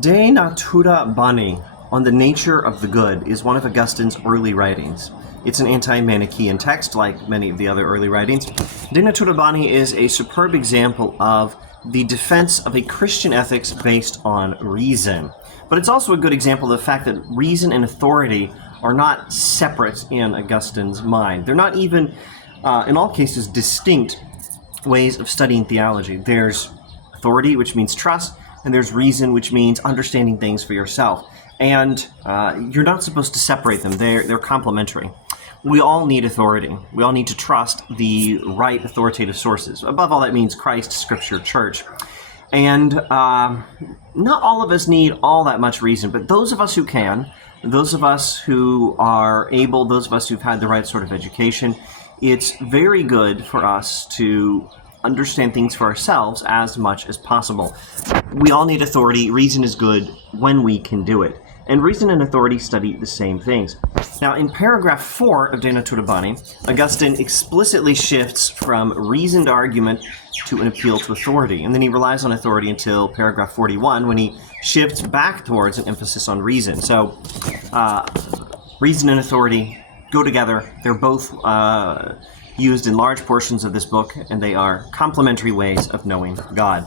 De Natura Boni, on the nature of the good, is one of Augustine's early writings. It's an anti-Manichaean text, like many of the other early writings. De Natura Boni is a superb example of the defense of a Christian ethics based on reason. But it's also a good example of the fact that reason and authority are not separate in Augustine's mind. They're not even, in all cases, distinct ways of studying theology. There's authority, which means trust, and there's reason, which means understanding things for yourself. And you're not supposed to separate them. They're complementary. We all need authority. We all need to trust the right authoritative sources. Above all, that means Christ, Scripture, Church. And not all of us need all that much reason, but those of us who can, those of us who are able, those of us who've had the right sort of education, it's very good for us to understand things for ourselves as much as possible. We all need authority. Reason is good when we can do it. And reason and authority study the same things. Now, in paragraph 4 of De Natura Boni, Augustine explicitly shifts from reasoned argument to an appeal to authority. And then he relies on authority until paragraph 41, when he shifts back towards an emphasis on reason. So, reason and authority go together. They're both used in large portions of this book, and they are complementary ways of knowing God.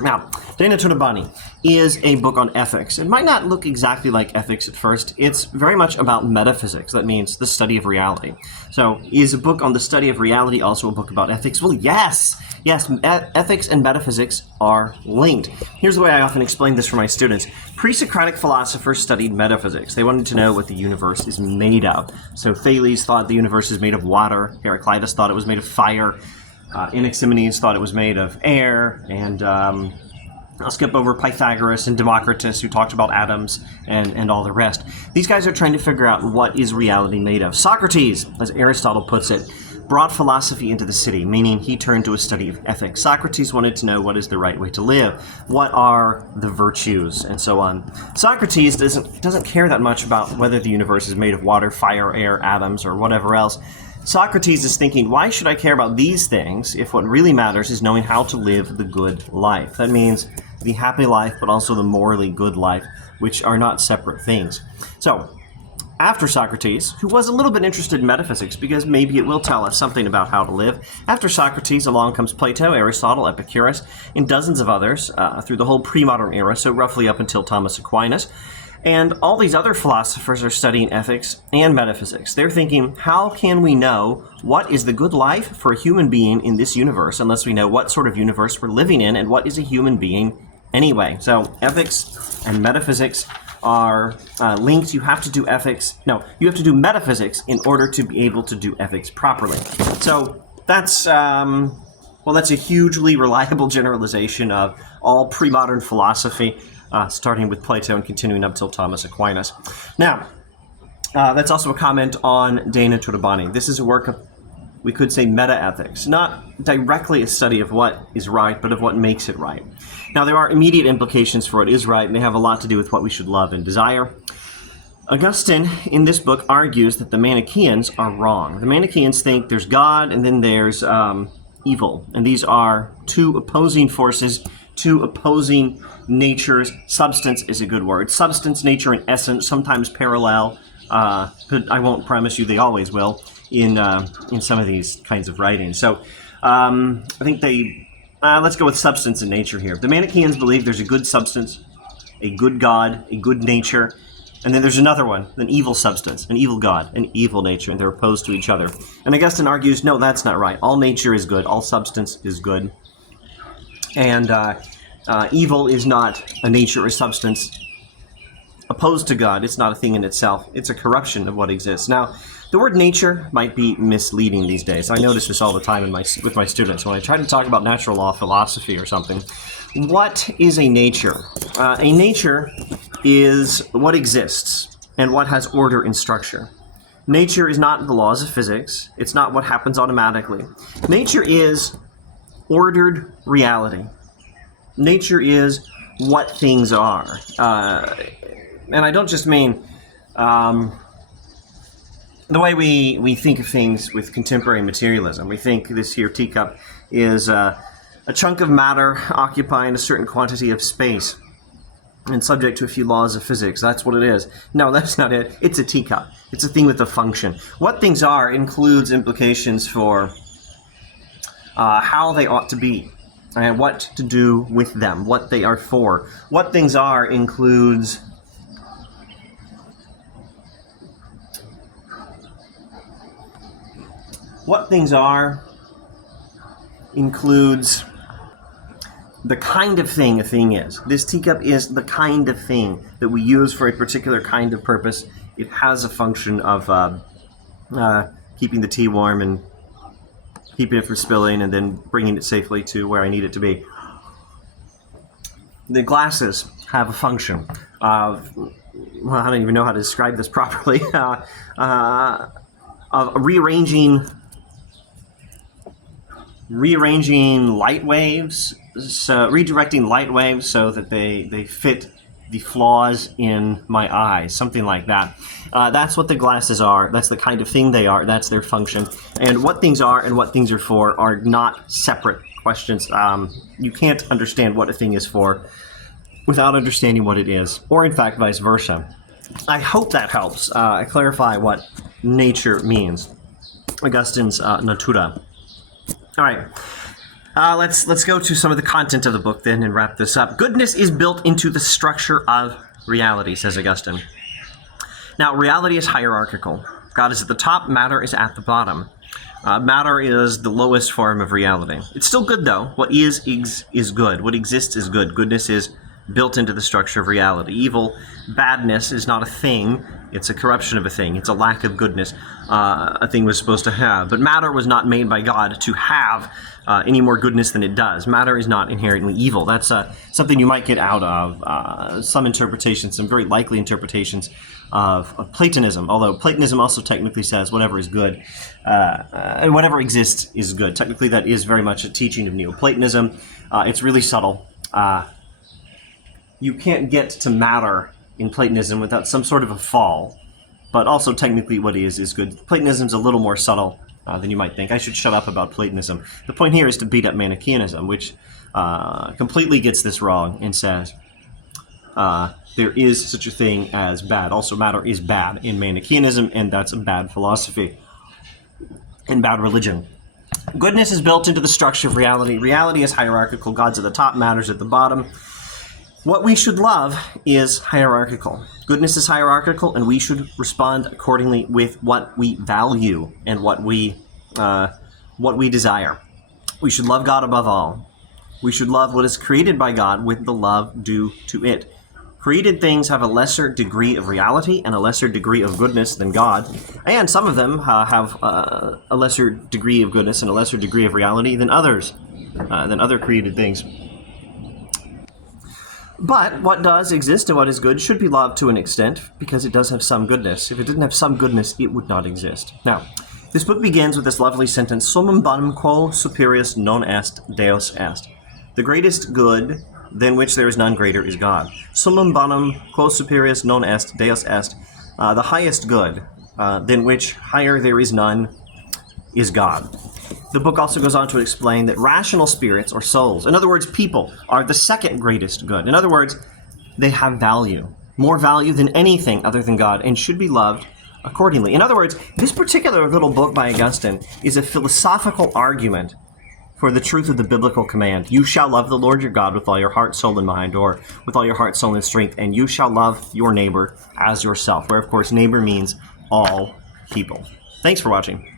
Now, De Natura Boni is a book on ethics. It might not look exactly like ethics at first. It's very much about metaphysics. That means the study of reality. So, is a book on the study of reality also a book about ethics? Well, yes! Yes, ethics and metaphysics are linked. Here's the way I often explain this for my students. Pre-Socratic philosophers studied metaphysics. They wanted to know what the universe is made of. So Thales thought the universe is made of water. Heraclitus thought it was made of fire. Anaximenes thought it was made of air. And I'll skip over Pythagoras and Democritus, who talked about atoms and all the rest. These guys are trying to figure out what is reality made of. Socrates, as Aristotle puts it, brought philosophy into the city, meaning he turned to a study of ethics. Socrates wanted to know what is the right way to live, what are the virtues, and so on. Socrates doesn't care that much about whether the universe is made of water, fire, air, atoms, or whatever else. Socrates is thinking, why should I care about these things if what really matters is knowing how to live the good life? That means the happy life, but also the morally good life, which are not separate things. So, after Socrates, who was a little bit interested in metaphysics because maybe it will tell us something about how to live, after Socrates along comes Plato, Aristotle, Epicurus, and dozens of others through the whole pre-modern era, so roughly up until Thomas Aquinas. And all these other philosophers are studying ethics and metaphysics. They're thinking, how can we know what is the good life for a human being in this universe unless we know what sort of universe we're living in and what is a human being anyway? So ethics and metaphysics are linked. You have to do you have to do metaphysics in order to be able to do ethics properly. So that's that's a hugely reliable generalization of all pre-modern philosophy, starting with Plato and continuing up till Thomas Aquinas. Now, that's also a comment on De Natura Boni. This is a work of, we could say, meta-ethics, not directly a study of what is right, but of what makes it right. Now, there are immediate implications for what is right, and they have a lot to do with what we should love and desire. Augustine, in this book, argues that the Manichaeans are wrong. The Manichaeans think there's God, and then there's evil. And these are two opposing forces, two opposing natures. Substance is a good word. Substance, nature, and essence sometimes parallel, but I won't promise you they always will in some of these kinds of writings. So I think let's go with substance and nature here. The Manichaeans believe there's a good substance, a good God, a good nature, and then there's another one, an evil substance, an evil God, an evil nature, and they're opposed to each other. And Augustine argues, no, that's not right. All nature is good. All substance is good. And evil is not a nature or substance opposed to God. It's not a thing in itself. It's a corruption of what exists. Now, the word nature might be misleading these days. I notice this all the time with my students. When I try to talk about natural law philosophy or something, what is a nature? A nature is what exists and what has order and structure. Nature is not the laws of physics. It's not what happens automatically. Nature is ordered reality. Nature is what things are. And I don't just mean the way we think of things with contemporary materialism. We think this here teacup is a chunk of matter occupying a certain quantity of space. and subject to a few laws of physics. That's what it is. No, that's not it. It's a teacup. It's a thing with a function. What things are includes implications for how they ought to be, and what to do with them, what they are for. What things are includes the kind of thing a thing is. This teacup is the kind of thing that we use for a particular kind of purpose. It has a function of keeping the tea warm and keeping it from spilling and then bringing it safely to where I need it to be. The glasses have a function of, well, I don't even know how to describe this properly, of rearranging light waves, so redirecting light waves so that they fit the flaws in my eyes, something like that. That's what the glasses are. That's the kind of thing they are. That's their function. And what things are and what things are for are not separate questions. You can't understand what a thing is for without understanding what it is, or in fact vice versa. I hope that helps clarify what nature means. Augustine's Natura. All right. Let's go to some of the content of the book then and wrap this up. Goodness is built into the structure of reality, says Augustine. Now, reality is hierarchical. God is at the top, matter is at the bottom. Matter is the lowest form of reality. It's still good, though. What is good. What exists is good. Goodness is built into the structure of reality. Evil, badness is not a thing. It's a corruption of a thing. It's a lack of goodness a thing was supposed to have. But matter was not made by God to have any more goodness than it does. Matter is not inherently evil. That's something you might get out of some interpretations, some very likely interpretations of Platonism, although Platonism also technically says whatever is good, and whatever exists is good. Technically, that is very much a teaching of Neoplatonism. It's really subtle. You can't get to matter in Platonism without some sort of a fall, but also technically what is good. Platonism's a little more subtle than you might think. I should shut up about Platonism. The point here is to beat up Manichaeism, which completely gets this wrong and says there is such a thing as bad. Also, matter is bad in Manichaeism, and that's a bad philosophy and bad religion. Goodness is built into the structure of reality. Reality is hierarchical. God's at the top, matter's at the bottom. What we should love is hierarchical. Goodness is hierarchical, and we should respond accordingly with what we value and what we desire. We should love God above all. We should love what is created by God with the love due to it. Created things have a lesser degree of reality and a lesser degree of goodness than God, and some of them have a lesser degree of goodness and a lesser degree of reality than others, than other created things. But what does exist and what is good should be loved to an extent, because it does have some goodness. If it didn't have some goodness, it would not exist. Now, this book begins with this lovely sentence, Summum bonum quo superius non est, Deus est. The greatest good, than which there is none greater, is God. Summum bonum quo superius non est, Deus est. The highest good, than which higher there is none, is God. The book also goes on to explain that rational spirits, or souls, in other words, people, are the second greatest good. In other words, they have value, more value than anything other than God, and should be loved accordingly. In other words, this particular little book by Augustine is a philosophical argument for the truth of the biblical command. You shall love the Lord your God with all your heart, soul, and mind, or with all your heart, soul, and strength, and you shall love your neighbor as yourself, where, of course, neighbor means all people. Thanks for watching.